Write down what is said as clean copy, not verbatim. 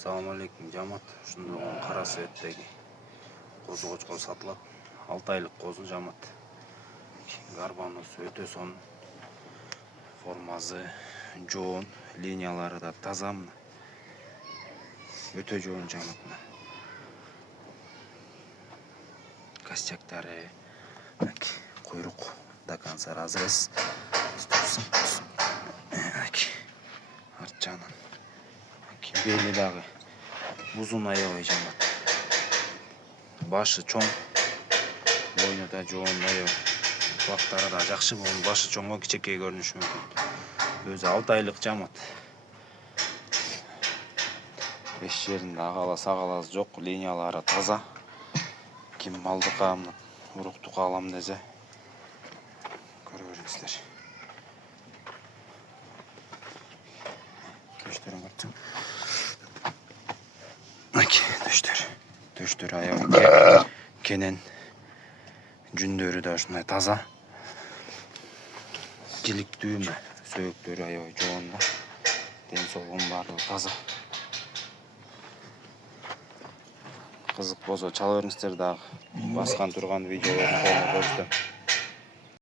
Assalamu alaikum жамат. Ушундагы кара светтеги козу кочкор сатылат. 6 айлык козу жамат. Гарбанысы өтө сонун. Формасы жоон, линиялары да таза. Өтө жоон жамат. Костяктары, куйрук до конца разрез. Арт жагынан бели дагы узун аябай жамат. Башы чоң, бойну да жоон аябай. Кулактары да жакшы болгон, башы чоңго кичекей көрүнүшү мүмкүн. Өзү 6 айлык жамат. Эч жеринде агала сагаласы жок, линиялары таза. Ким малдыкка уруктукка алам десе көрө бериңиздер. Төштөр аябай кенен, жүндөрү да ушундай таза. Жиликтүүмө, сөөктөрү аябай жоон да. Ден соолугунун баардыгы таза. Кызык болсо чала бериңиздер дагы. Баскан турган видеолордун колуна көрсөтөм.